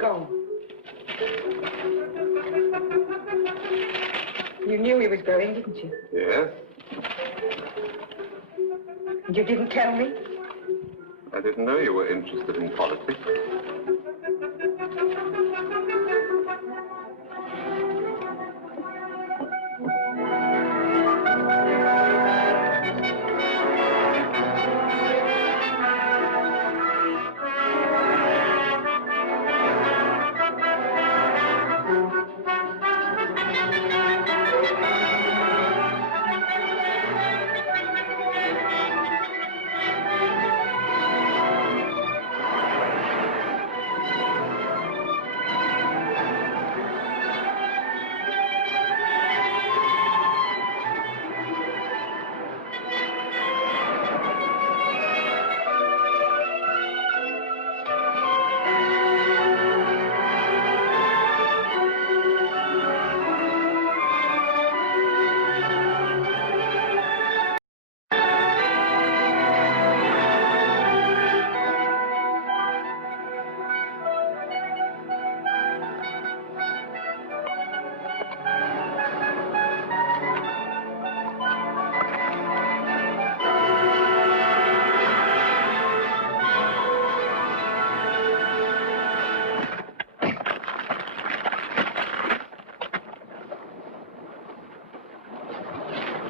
gone. You knew he was going, didn't you? Yes. And you didn't tell me? I didn't know you were interested in politics.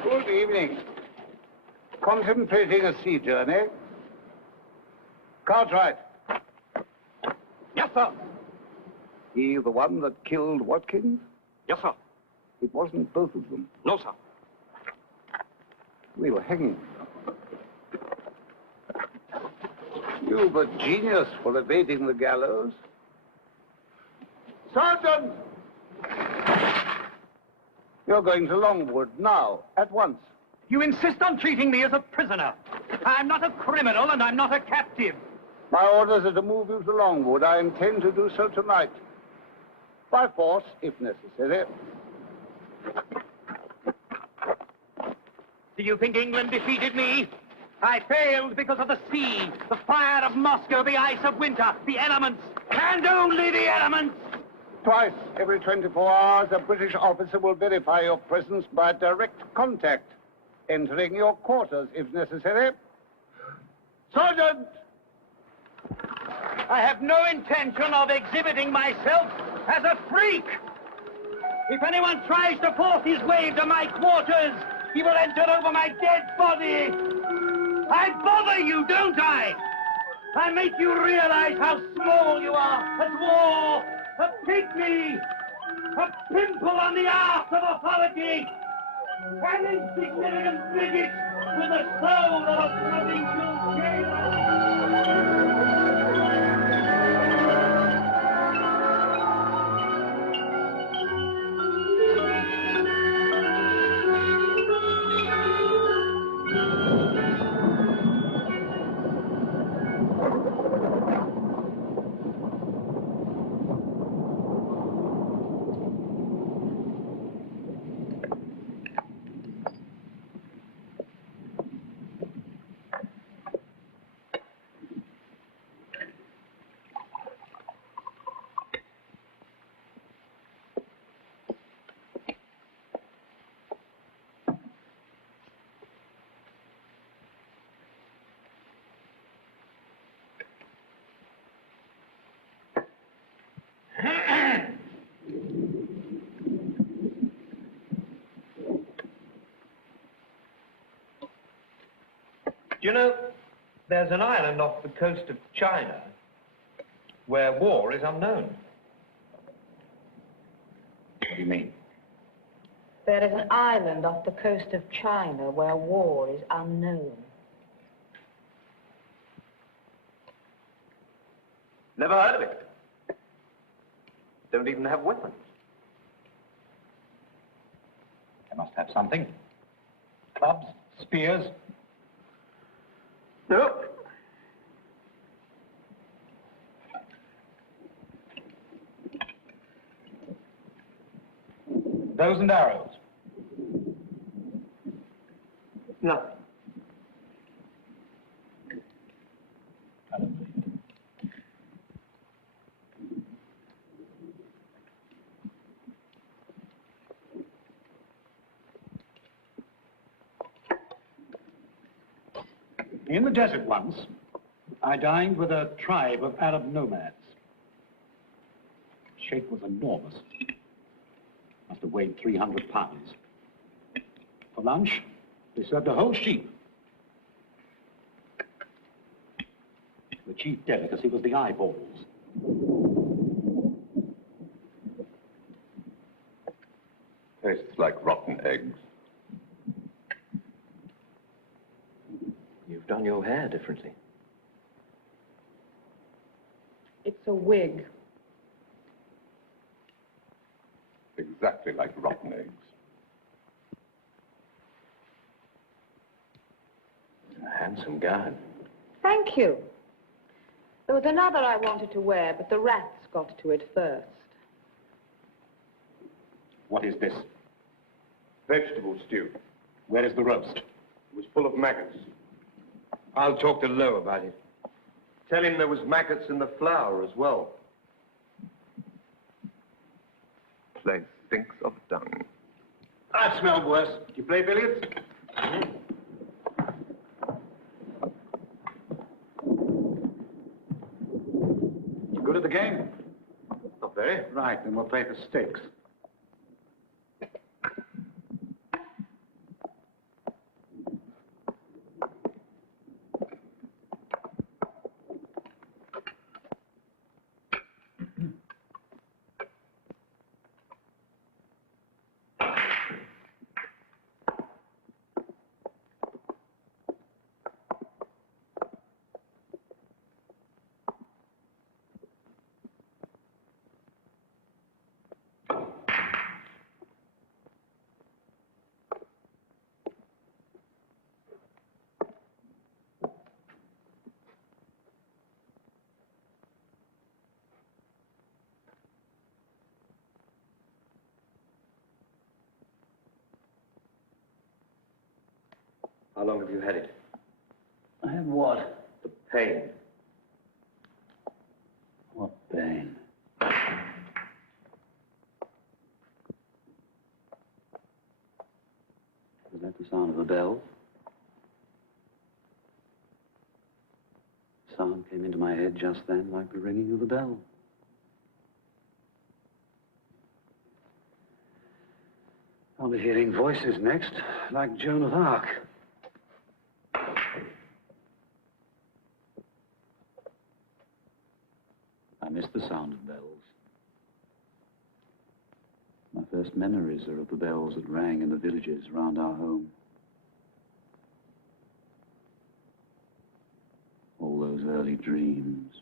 Good evening. Contemplating a sea journey? Cartwright. Yes, sir. He the one that killed Watkins? Yes, sir. It wasn't both of them. No, sir. We were hanging. You've a genius for evading the gallows. Sergeant! You're going to Longwood now, at once. You insist on treating me as a prisoner. I'm not a criminal and I'm not a captive. My orders are to move you to Longwood. I intend to do so tonight. By force, if necessary. Do you think England defeated me? I failed because of the sea, the fire of Moscow, the ice of winter, the elements, and only the elements. Twice every 24 hours, a British officer will verify your presence by direct contact, entering your quarters if necessary. Sergeant! I have no intention of exhibiting myself as a freak. If anyone tries to force his way to my quarters, he will enter over my dead body. I bother you, don't I? I make you realize how small you are at war. A pygmy, a pimple on the arse of authority, an insignificant bigot with the soul of a provincial jailer. Do you know, there's an island off the coast of China where war is unknown. What do you mean? There is an island off the coast of China where war is unknown. Never heard of it. Don't even have weapons. They must have something. Clubs, spears. No. Bows and arrows. Nothing. I don't believe it. In the desert once, I dined with a tribe of Arab nomads. The sheikh was enormous. Must have weighed 300 pounds. For lunch, they served a whole sheep. The chief delicacy was the eyeballs. Tastes like rotten eggs. You've done your hair differently. It's a wig. Exactly like rotten eggs. A handsome gown. Thank you. There was another I wanted to wear, but the rats got to it first. What is this? Vegetable stew. Where is the roast? It was full of maggots. I'll talk to Lowe about it. Tell him there was maggots in the flour as well. Place stinks of dung. That smelled worse. Do you play billiards? You good at the game? Not very. Right, then we'll play for stakes. How long have you had it? I have what? The pain. What pain? Was that the sound of a bell? Sound came into my head just then like the ringing of a bell. I'll be hearing voices next, like Joan of Arc. I miss the sound of bells. My first memories are of the bells that rang in the villages round our home. All those early dreams.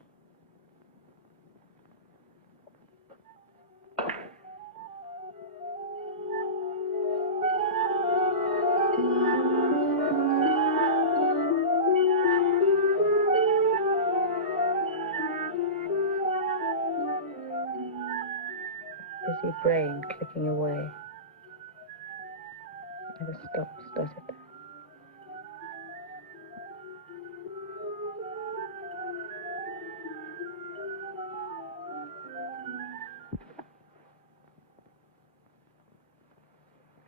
Busy brain clicking away. It never stops, does it?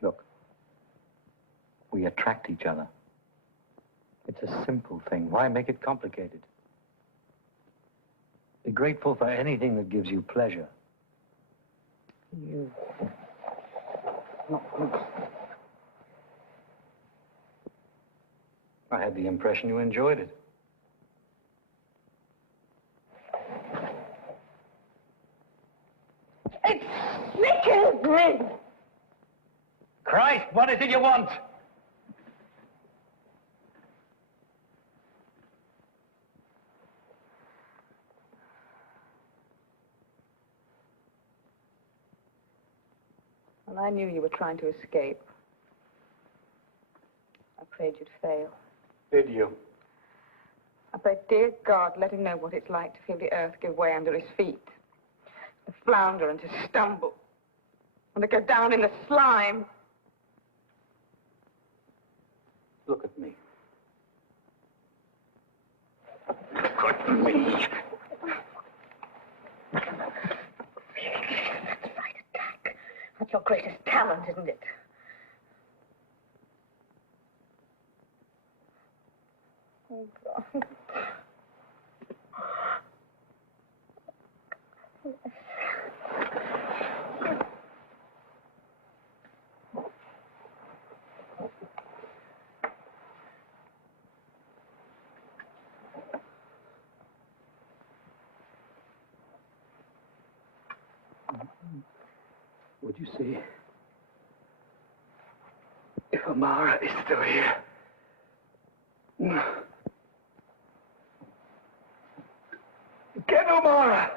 Look, we attract each other. It's a simple thing. Why make it complicated? Be grateful for anything that gives you pleasure. You. I had the impression you enjoyed it. It sickens me! Christ, what is it you want? Well, I knew you were trying to escape. I prayed you'd fail. Did you? I prayed, dear God, let him know what it's like to feel the earth give way under his feet. To flounder and to stumble. And to go down in the slime. Look at me. Look at me. That's your greatest talent, isn't it? Oh, God. Would you see if Amara is still here? Get Amara!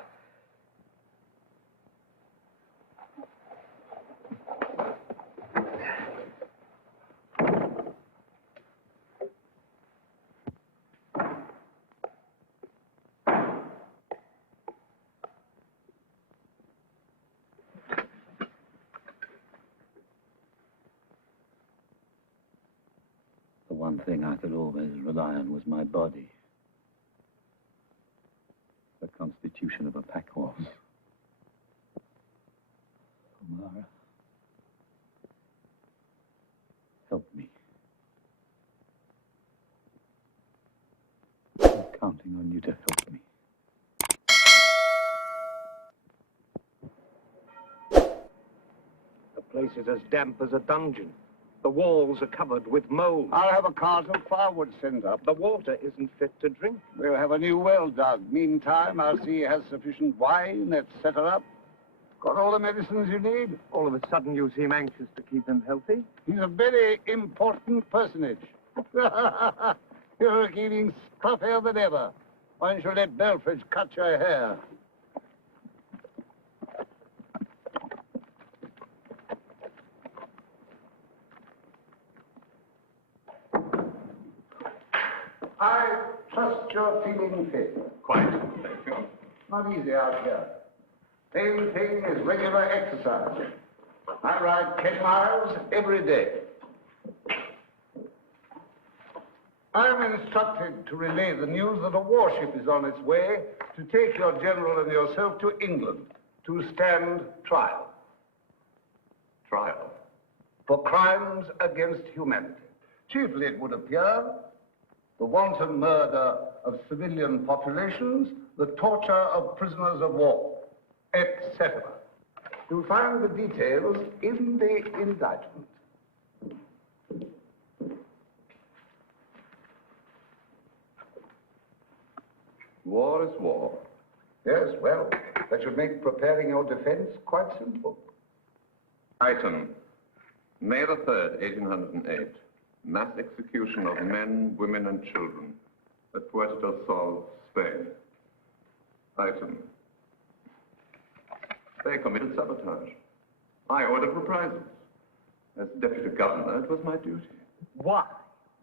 The one thing I could always rely on was my body. The constitution of a pack horse. Amara, help me. I'm counting on you to help me. The place is as damp as a dungeon. The walls are covered with mold. I'll have a cart of firewood sent up. The water isn't fit to drink. We'll have a new well dug. Meantime, I'll see he has sufficient wine, etc. Got all the medicines you need? All of a sudden, you seem anxious to keep him healthy. He's a very important personage. You're looking stuffier than ever. Why don't you let Belfridge cut your hair? I trust you're feeling fit. Quite, thank you. Not easy out here. Main thing is regular exercise. I ride 10 miles every day. I am instructed to relay the news that a warship is on its way to take your general and yourself to England to stand trial. Trial. For crimes against humanity. Chiefly, it would appear, the wanton murder of civilian populations, the torture of prisoners of war, etc. You'll find the details in the indictment. War is war. Yes, well, that should make preparing your defense quite simple. Item, May the 3rd, 1808. Mass execution of men, women, and children at Puerto del Sol, Spain. Item, they committed sabotage. I ordered reprisals. As deputy governor, it was my duty. Why,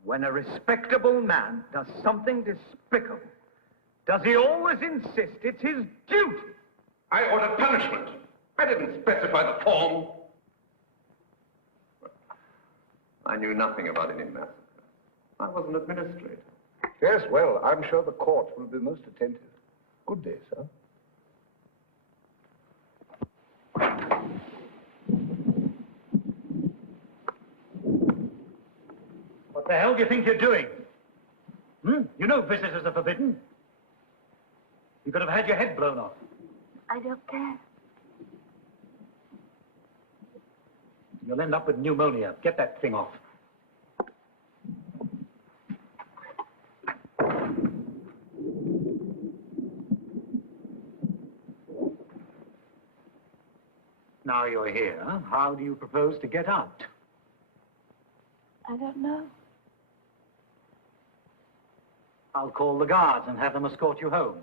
when a respectable man does something despicable, does he always insist it's his duty? I ordered punishment. I didn't specify the form. I knew nothing about any massacre. I was an administrator. Yes, well, I'm sure the court will be most attentive. Good day, sir. What the hell do you think you're doing? You know visitors are forbidden. You could have had your head blown off. I don't care. You'll end up with pneumonia. Get that thing off. Now you're here, how do you propose to get out? I don't know. I'll call the guards and have them escort you home.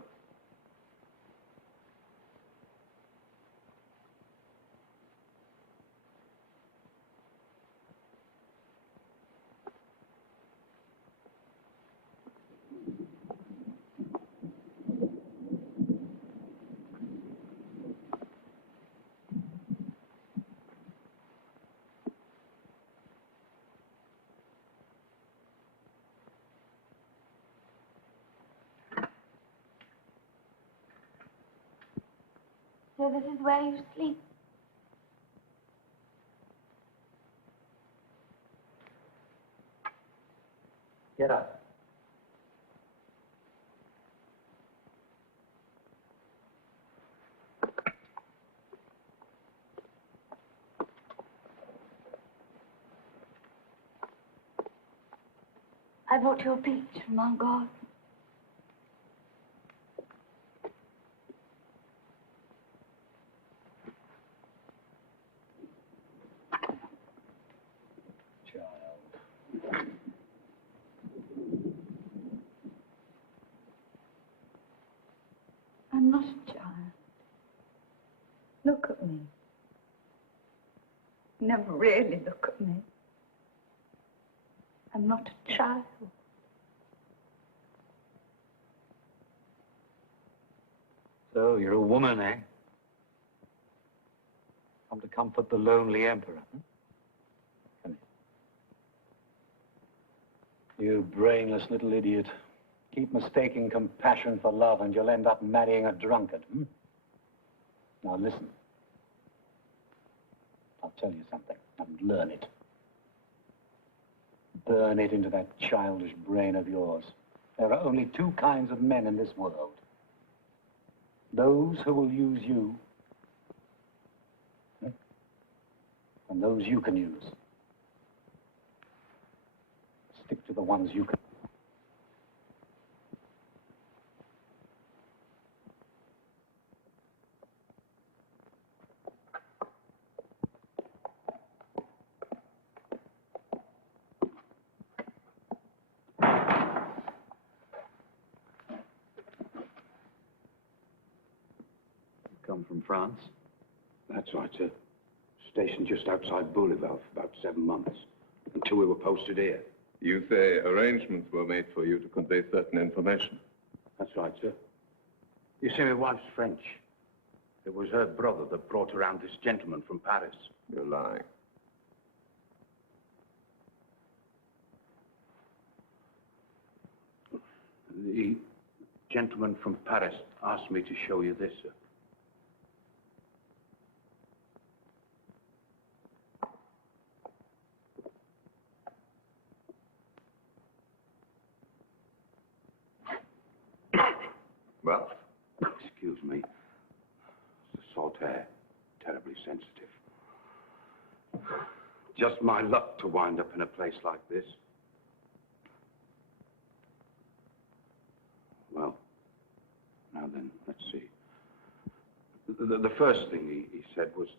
So this is where you sleep? Get up. I brought you a peach from our garden. I'm not a child. Look at me. Never really look at me. I'm not a child. So, you're a woman, eh? Come to comfort the lonely emperor, huh? Come here. You brainless little idiot. Keep mistaking compassion for love and you'll end up marrying a drunkard, hmm? Now listen. I'll tell you something, and learn it. Burn it into that childish brain of yours. There are only two kinds of men in this world. Those who will use you, and those you can use. Stick to the ones you can. Come from France? That's right, sir. Stationed just outside Bouleval for about 7 months, until we were posted here. You say arrangements were made for you to convey certain information. That's right, sir. You see, my wife's French. It was her brother that brought around this gentleman from Paris. You're lying. The gentleman from Paris asked me to show you this, sir. Well? Excuse me. It's the salt air. Terribly sensitive. Just my luck to wind up in a place like this. Well, now then, let's see. The first thing he said was,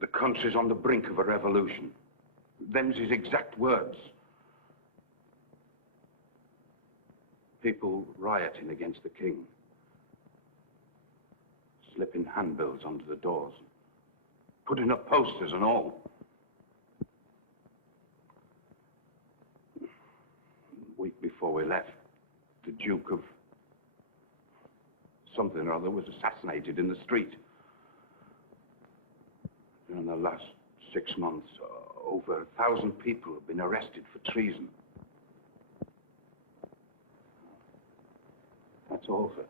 the country's on the brink of a revolution. Them's his exact words. People rioting against the king. Slipping handbills under the doors. Putting up posters and all. A week before we left, the Duke of something or other was assassinated in the street. In the last 6 months, over 1,000 people have been arrested for treason. That's all, sir.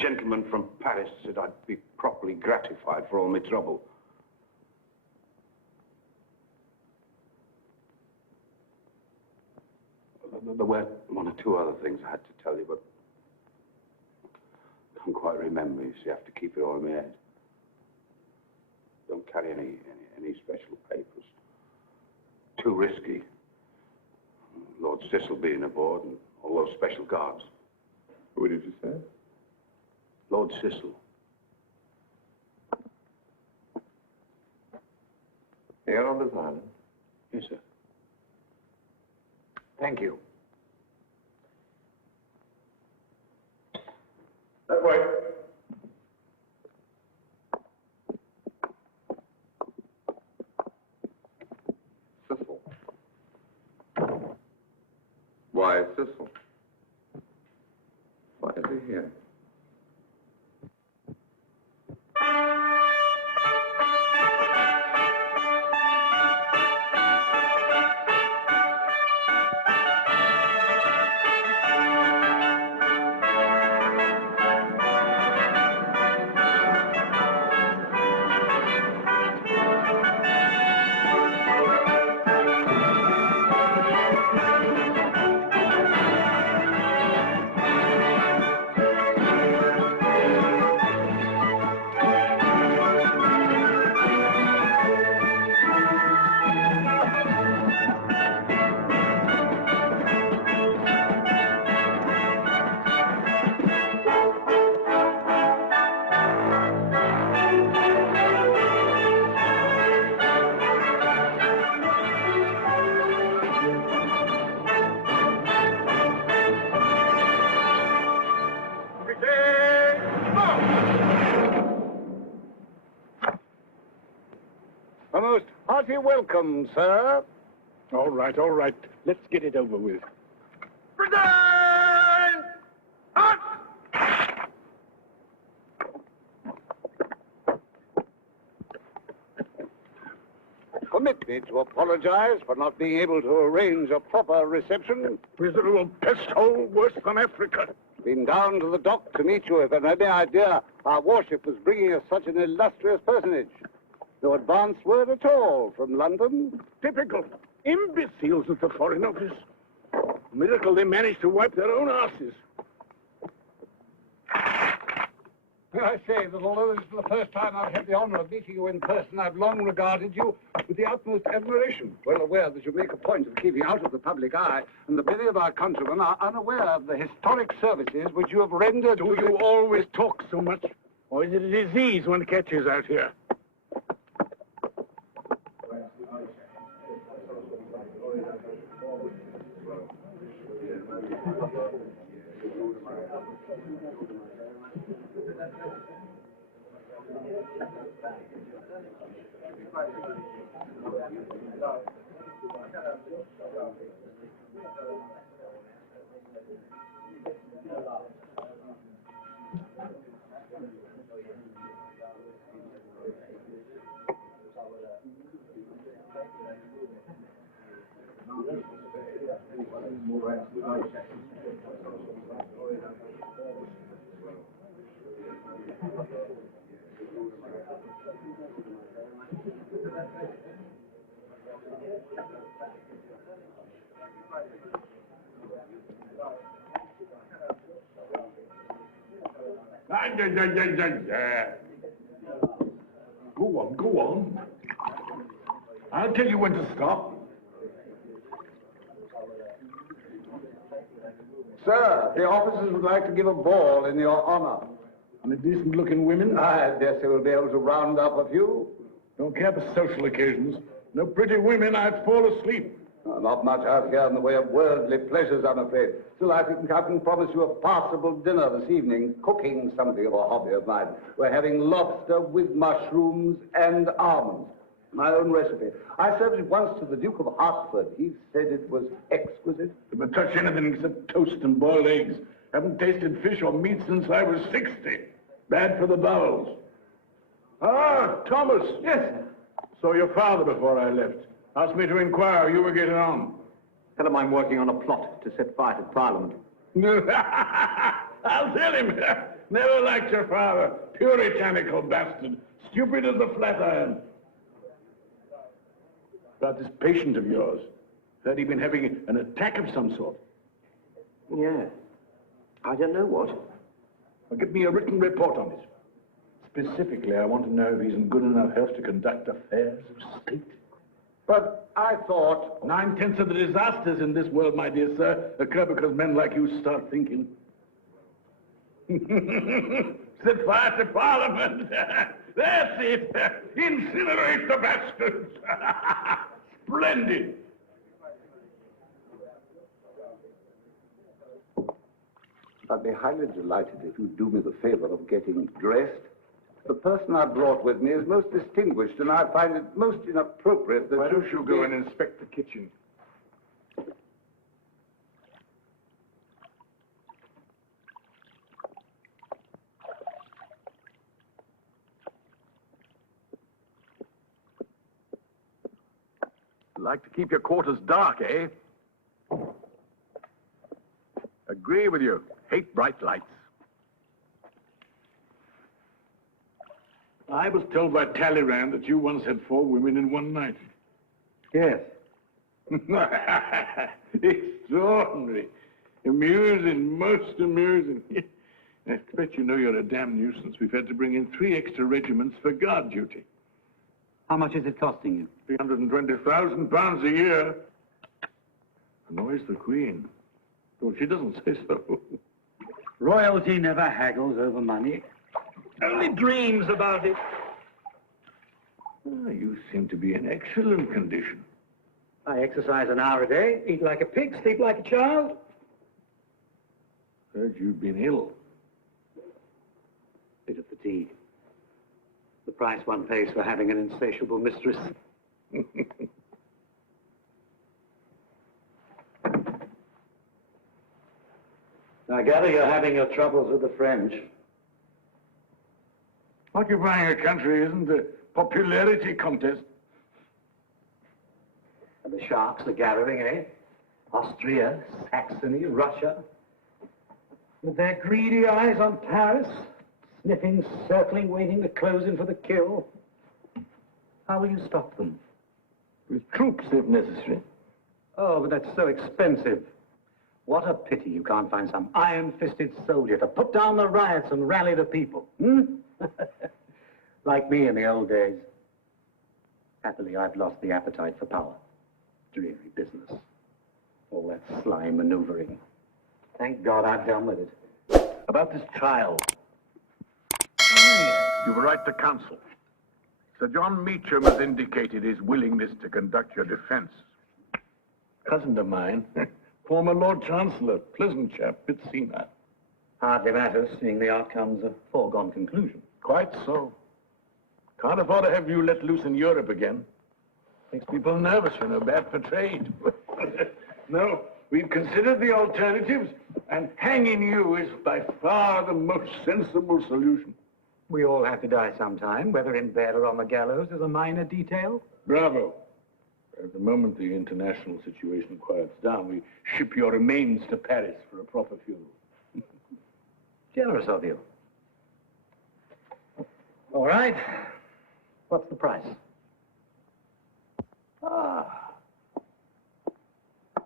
Gentleman from Paris said I'd be properly gratified for all my trouble. There were 1 or 2 other things I had to tell you, but I can't quite remember. You see, I have to keep it all in my head. Don't carry any special papers. Too risky. Lord Cecil being aboard and all those special guards. Who did you say? Lord Cecil. Here on this island? Yes, sir. Thank you. That way. Cecil. Why Cecil? Why is he here? A most hearty welcome, sir. All right, all right. Let's get it over with. Present! Up! Permit me to apologize for not being able to arrange a proper reception. Miserable pest hole worse than Africa. Been down to the dock to meet you if I had any idea our warship was bringing us such an illustrious personage. No advance word at all from London. Typical. Imbeciles at the Foreign Office. Miracle they managed to wipe their own asses. I say that although this is the first time I've had the honor of meeting you in person, I've long regarded you with the utmost admiration, well aware that you make a point of keeping out of the public eye, and that many of our countrymen are unaware of the historic services which you have rendered Do you always talk so much? Or is it a disease one catches out here? Go on. I'll tell you when to stop. Sir, the officers would like to give a ball in your honor. And the decent-looking women? I dare say we'll be able to round up a few. Don't care for social occasions. No pretty women, I'd fall asleep. Not much out here in the way of worldly pleasures, I'm afraid. Still, I think I can promise you a passable dinner this evening. Cooking something of a hobby of mine. We're having lobster with mushrooms and almonds. My own recipe. I served it once to the Duke of Hertford. He said it was exquisite. But touch anything except toast and boiled eggs. Haven't tasted fish or meat since I was 60. Bad for the bowels. Ah, Thomas. Yes, sir. Saw your father before I left. Asked me to inquire how you were getting on. Tell him I'm working on a plot to set fire to Parliament. I'll tell him. Never liked your father. Puritanical bastard. Stupid as a flat iron. About this patient of yours. Heard he'd been having an attack of some sort. Yeah. I don't know what. Well, give me a written report on it. Specifically, I want to know if he's in good enough health to conduct affairs of state. But I thought... 9/10 of the disasters in this world, my dear sir, occur because men like you start thinking. Set fire to Parliament. That's it. Incinerate the bastards. Splendid. I'd be highly delighted if you'd do me the favor of getting dressed. The person I brought with me is most distinguished, and I find it most inappropriate that Why don't you go and inspect the kitchen? Like to keep your quarters dark, eh? Agree with you. Hate bright lights. I was told by Talleyrand that you once had 4 women in one night. Yes. Extraordinary. Amusing, most amusing. I expect you know you're a damn nuisance. We've had to bring in 3 extra regiments for guard duty. How much is it costing you? £320,000 a year. Annoys the Queen. Though she doesn't say so. Royalty never haggles over money. Only dreams about it. Oh, you seem to be in excellent condition. I exercise an hour a day, eat like a pig, sleep like a child. Heard you've been ill. Bit of fatigue. The price one pays for having an insatiable mistress. I gather you're having your troubles with the French. Occupying a country isn't a popularity contest. And the sharks are gathering, eh? Austria, Saxony, Russia. With their greedy eyes on Paris, sniffing, circling, waiting to close in for the kill. How will you stop them? With troops, if necessary. Oh, but that's so expensive. What a pity you can't find some iron-fisted soldier to put down the riots and rally the people, hmm? Like me in the old days. Happily, I've lost the appetite for power. Dreary business. All that sly maneuvering. Thank God I've done with it. About this trial. You've a right to counsel. Sir John Meacham has indicated his willingness to conduct your defense. Cousin of mine, former Lord Chancellor, pleasant chap, bit senile. Hardly matters, seeing the outcome's a foregone conclusion. Quite so. Can't afford to have you let loose in Europe again. Makes people nervous, you know, bad for trade. No, we've considered the alternatives, and hanging you is by far the most sensible solution. We all have to die sometime, whether in bed or on the gallows is a minor detail. Bravo. At the moment the international situation quiets down, we ship your remains to Paris for a proper funeral. Generous of you. All right. What's the price? Ah.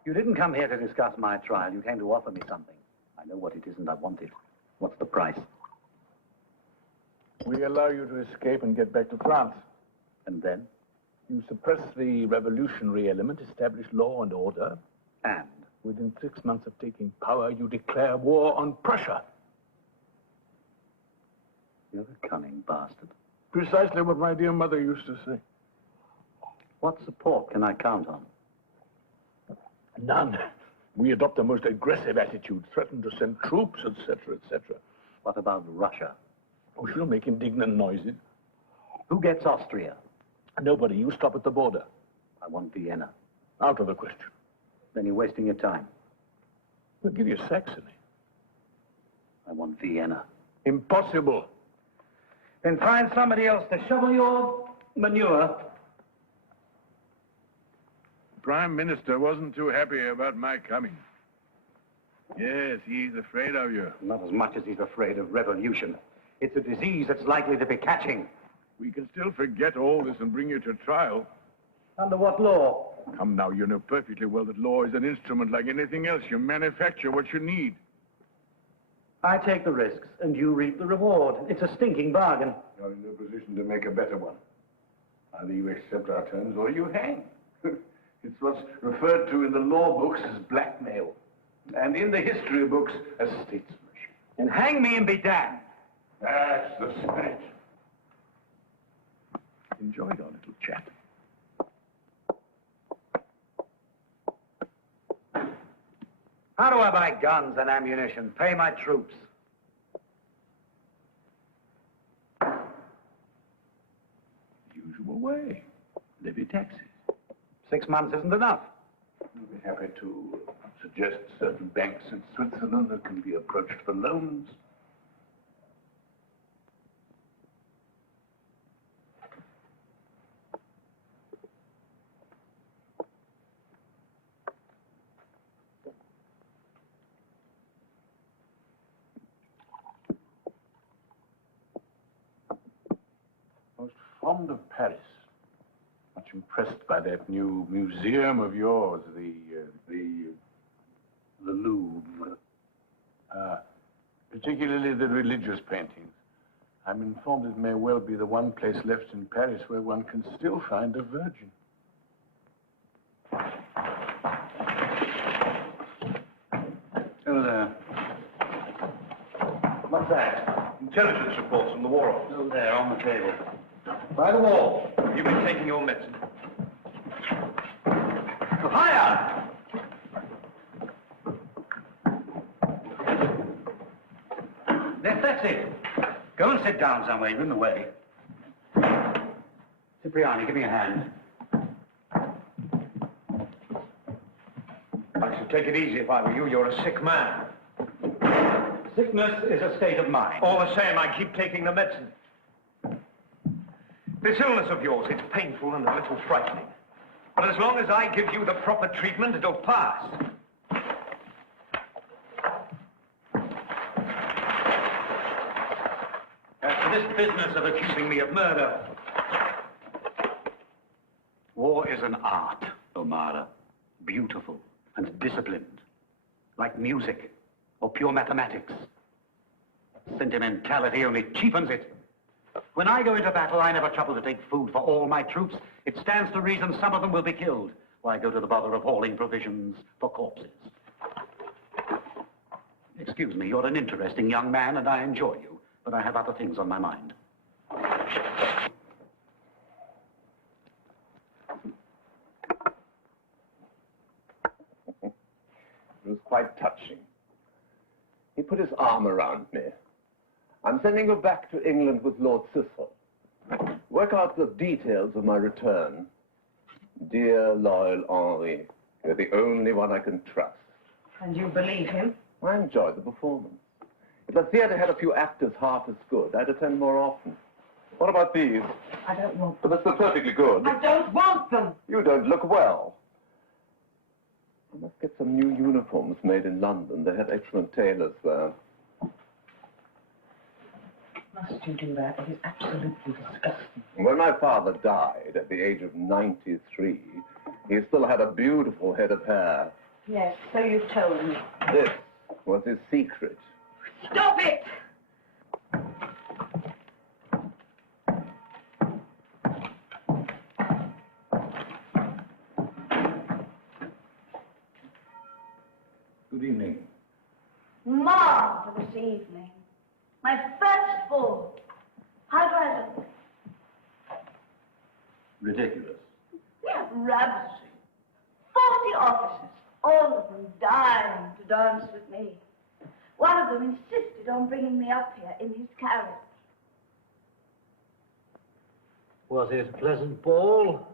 You didn't come here to discuss my trial. You came to offer me something. I know what it is and I want it. What's the price? We allow you to escape and get back to France. And then? You suppress the revolutionary element, establish law and order. And? Within 6 months of taking power, you declare war on Prussia. You're a cunning bastard. Precisely what my dear mother used to say. What support can I count on? None. We adopt a most aggressive attitude, threaten to send troops, etc., etc. What about Russia? Oh, she'll make indignant noises. Who gets Austria? Nobody. You stop at the border. I want Vienna. Out of the question. Then you're wasting your time. We'll give you Saxony. I want Vienna. Impossible. Then find somebody else to shovel your manure. The Prime Minister wasn't too happy about my coming. Yes, he's afraid of you. Not as much as he's afraid of revolution. It's a disease that's likely to be catching. We can still forget all this and bring you to trial. Under what law? Come now, you know perfectly well that law is an instrument like anything else. You manufacture what you need. I take the risks, and you reap the reward. It's a stinking bargain. You're in no position to make a better one. Either you accept our terms or you hang. It's what's referred to in the law books as blackmail, and in the history books as statesmanship. And hang me and be damned. That's the spirit. Enjoyed our little chat. How do I buy guns and ammunition, pay my troops? Usual way. Levy taxes. 6 months isn't enough. We'll be happy to suggest certain banks in Switzerland that can be approached for loans. Most fond of Paris. Much impressed by that new museum of yours, the Louvre. Particularly the religious paintings. I'm informed it may well be the one place left in Paris where one can still find a virgin. Oh, there. What's that? Intelligence reports from the War Office. Oh, there, on the table. By the wall. You've been taking your medicine. Higher! That's it. Go and sit down somewhere. You're in the way. Cipriani, give me a hand. I should take it easy if I were you. You're a sick man. Sickness is a state of mind. All the same, I keep taking the medicine. This illness of yours, it's painful and a little frightening. But as long as I give you the proper treatment, it'll pass. As for this business of accusing me of murder, war is an art, O'Mara. Beautiful and disciplined, like music or pure mathematics. Sentimentality only cheapens it. When I go into battle, I never trouble to take food for all my troops. It stands to reason some of them will be killed. Why go to the bother of hauling provisions for corpses? Excuse me, you're an interesting young man, and I enjoy you, but I have other things on my mind. It was quite touching. He put his arm around me. I'm sending you back to England with Lord Cecil. Work out the details of my return. Dear, loyal Henri, you're the only one I can trust. And you believe him? I enjoyed the performance. If the theatre had a few actors half as good, I'd attend more often. What about these? I don't want But they're perfectly good. I don't want them! You don't look well. I must get some new uniforms made in London. They have excellent tailors there. Must you do that? It is absolutely disgusting. When my father died at the age of 93, he still had a beautiful head of hair. Yes, so you told me. This was his secret. Stop it! Good evening. Marvelous evening. My first ball. How do I look? Ridiculous. We have ravishing. 40 officers, all of them dying to dance with me. One of them insisted on bringing me up here in his carriage. Was it a pleasant ball?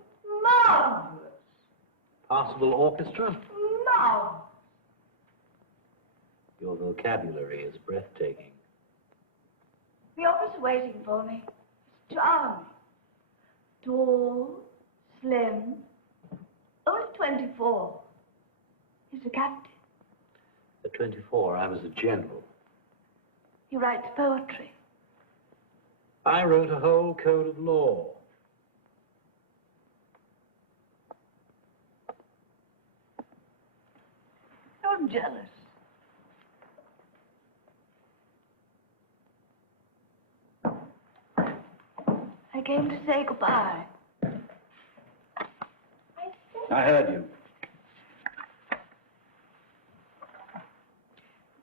Marvelous. Passable orchestra? Marvelous. Your vocabulary is breathtaking. The officer waiting for me is charming. Tall, slim, only 24. He's a captain. At 24, I was a general. He writes poetry. I wrote a whole code of law. I'm jealous. I came to say goodbye. I heard you.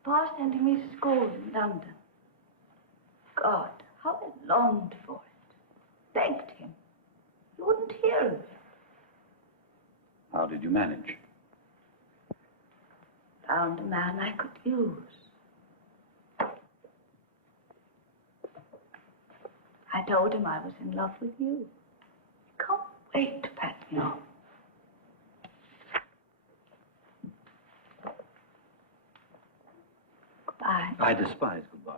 Pa sent me to school in London. God, how I longed for it. Begged him. He wouldn't hear of it. How did you manage? Found a man I could use. I told him I was in love with you. Can't wait to pat me on. Goodbye. I despise goodbyes.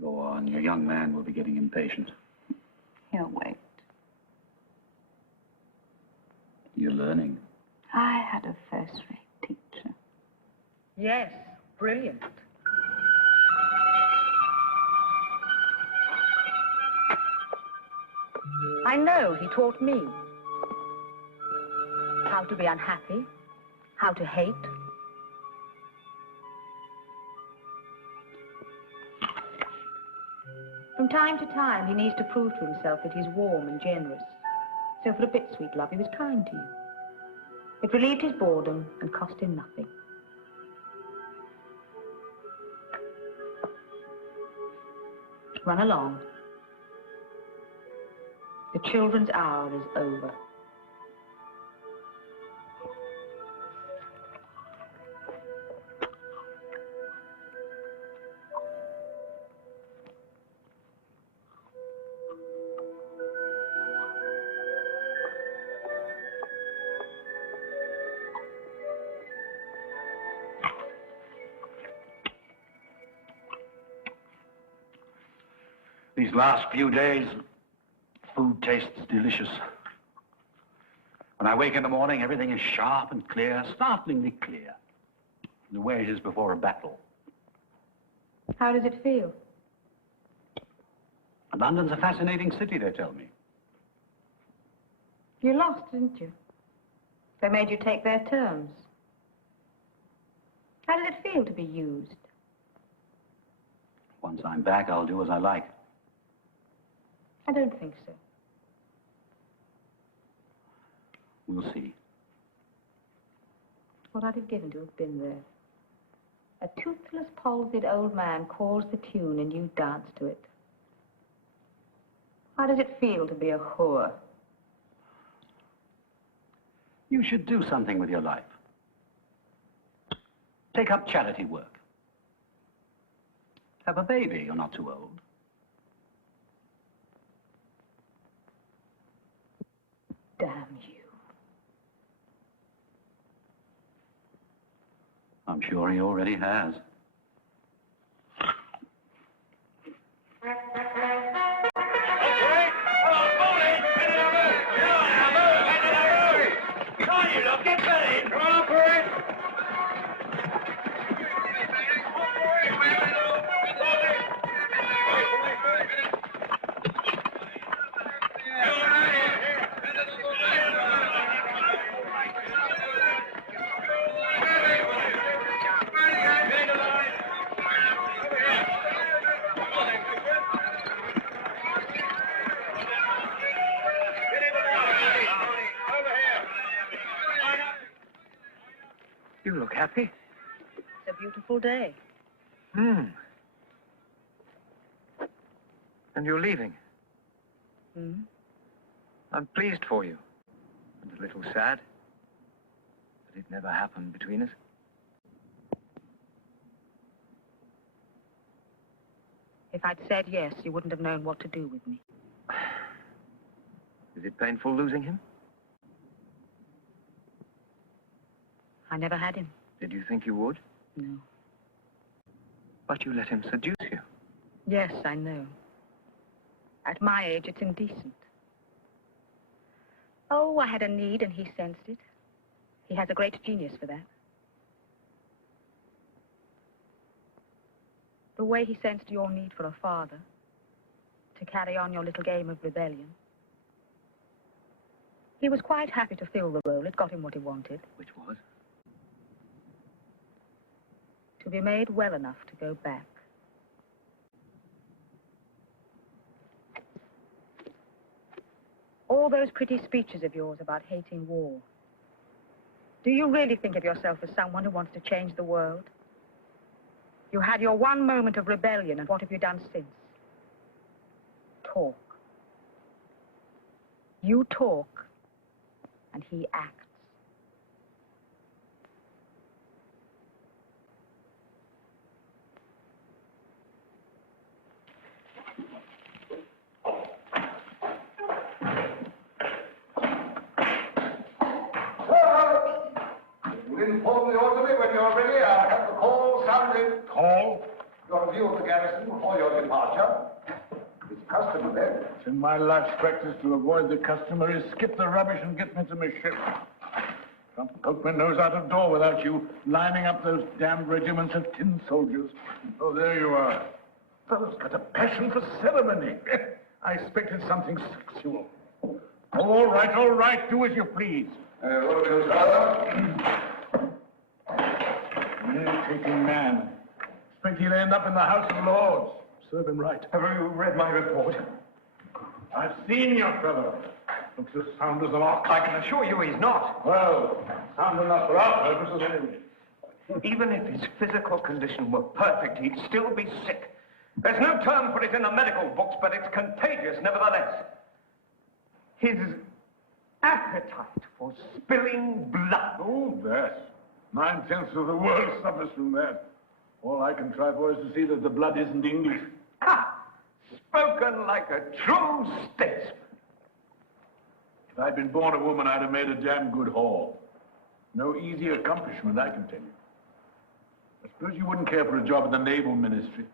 Go on, your young man will be getting impatient. He'll wait. You're learning. I had a first-rate teacher. Yes, brilliant. I know he taught me how to be unhappy, how to hate. From time to time, he needs to prove to himself that he's warm and generous. So for a bit, sweet love, he was kind to you. It relieved his boredom and cost him nothing. Run along. The children's hour is over. These last few days, food tastes delicious. When I wake in the morning, everything is sharp and clear, startlingly clear. The way it is before a battle. How does it feel? London's a fascinating city, they tell me. You lost, didn't you? They made you take their terms. How did it feel to be used? Once I'm back, I'll do as I like. I don't think so. We'll see. What I'd have given to have been there. A toothless, palsied old man calls the tune and you dance to it. How does it feel to be a whore? You should do something with your life. Take up charity work. Have a baby, you're not too old. Damn you. I'm sure he already has. You look happy. It's a beautiful day. And you're leaving. I'm pleased for you. And a little sad that it never happened between us. If I'd said yes, you wouldn't have known what to do with me. Is it painful losing him? I never had him. Did you think you would? No. But you let him seduce you. Yes, I know. At my age, it's indecent. Oh, I had a need and he sensed it. He has a great genius for that. The way he sensed your need for a father, to carry on your little game of rebellion. He was quite happy to fill the role. It got him what he wanted. Which was? To be made well enough to go back. All those pretty speeches of yours about hating war. Do you really think of yourself as someone who wants to change the world? You had your one moment of rebellion, and what have you done since? Talk. You talk, and he acts. Inform the orderly when you're ready. I'll have the call sounded. Call? Your review of the garrison before your departure. It's custom then. It's in my life's practice to avoid the customary skip the rubbish and get me to my ship. Some coachman knows out of door without you lining up those damned regiments of tin soldiers. Oh, there you are. Fellow's got a passion for ceremony. I expected something sexual. Oh, all right, do as you please. Romeo's brother. Irritating man. Expect he'll end up in the House of Lords. Serve him right. Have you read my report? I've seen your fellow. Looks as sound as an ox. I can assure you he's not. Well, sound enough for our purposes anyway. Even if his physical condition were perfect, he'd still be sick. There's no term for it in the medical books, but it's contagious nevertheless. His appetite for spilling blood. Oh, that. 9/10 of the world suffers from that. All I can try for is to see that the blood isn't English. Ha! Spoken like a true statesman. If I'd been born a woman, I'd have made a damn good haul. No easy accomplishment, I can tell you. I suppose you wouldn't care for a job in the Naval Ministry.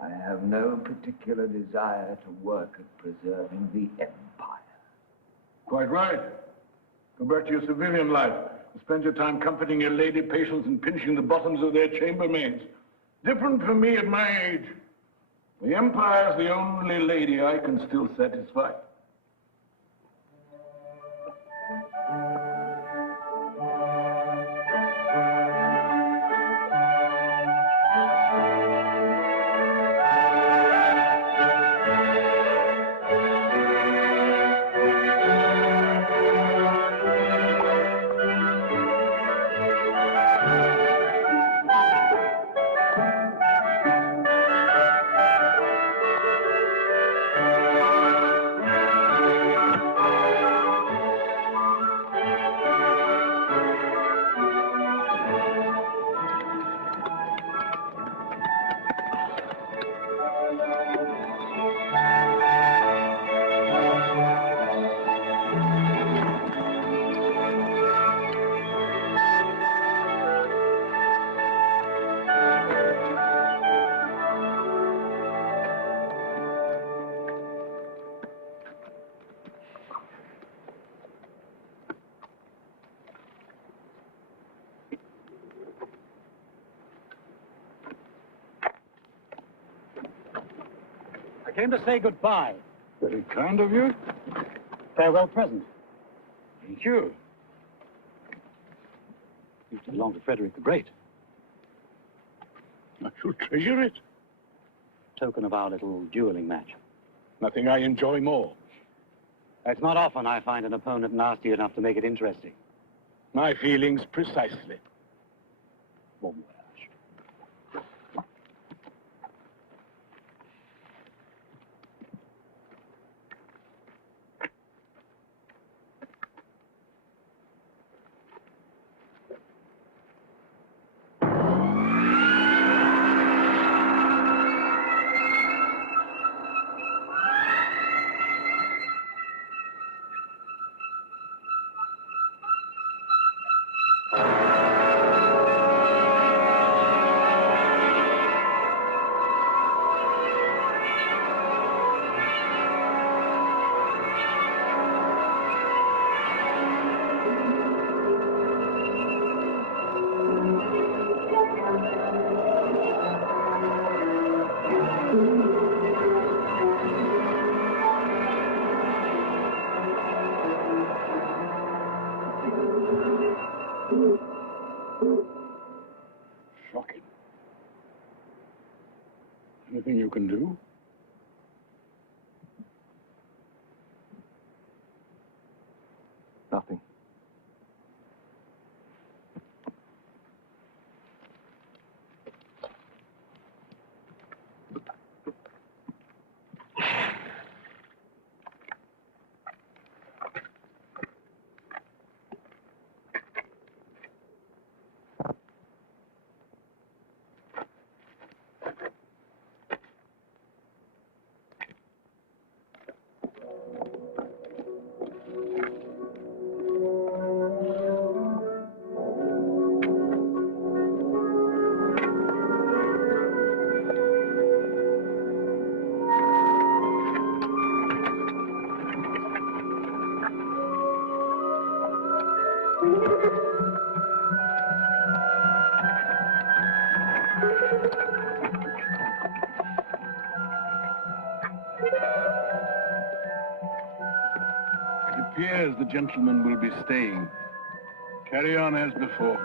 I have no particular desire to work at preserving the empire. Quite right. Go back to your civilian life and spend your time comforting your lady patients and pinching the bottoms of their chambermaids. Different from me at my age. The empire's the only lady I can still satisfy. I came to say goodbye. Very kind of you. Farewell present. Thank you. Used to belong to Frederick the Great. I shall treasure it. Token of our little dueling match. Nothing I enjoy more. It's not often I find an opponent nasty enough to make it interesting. My feelings precisely. Bon voyage. Shocking. Anything you can do? Nothing. It appears the gentleman will be staying. Carry on as before.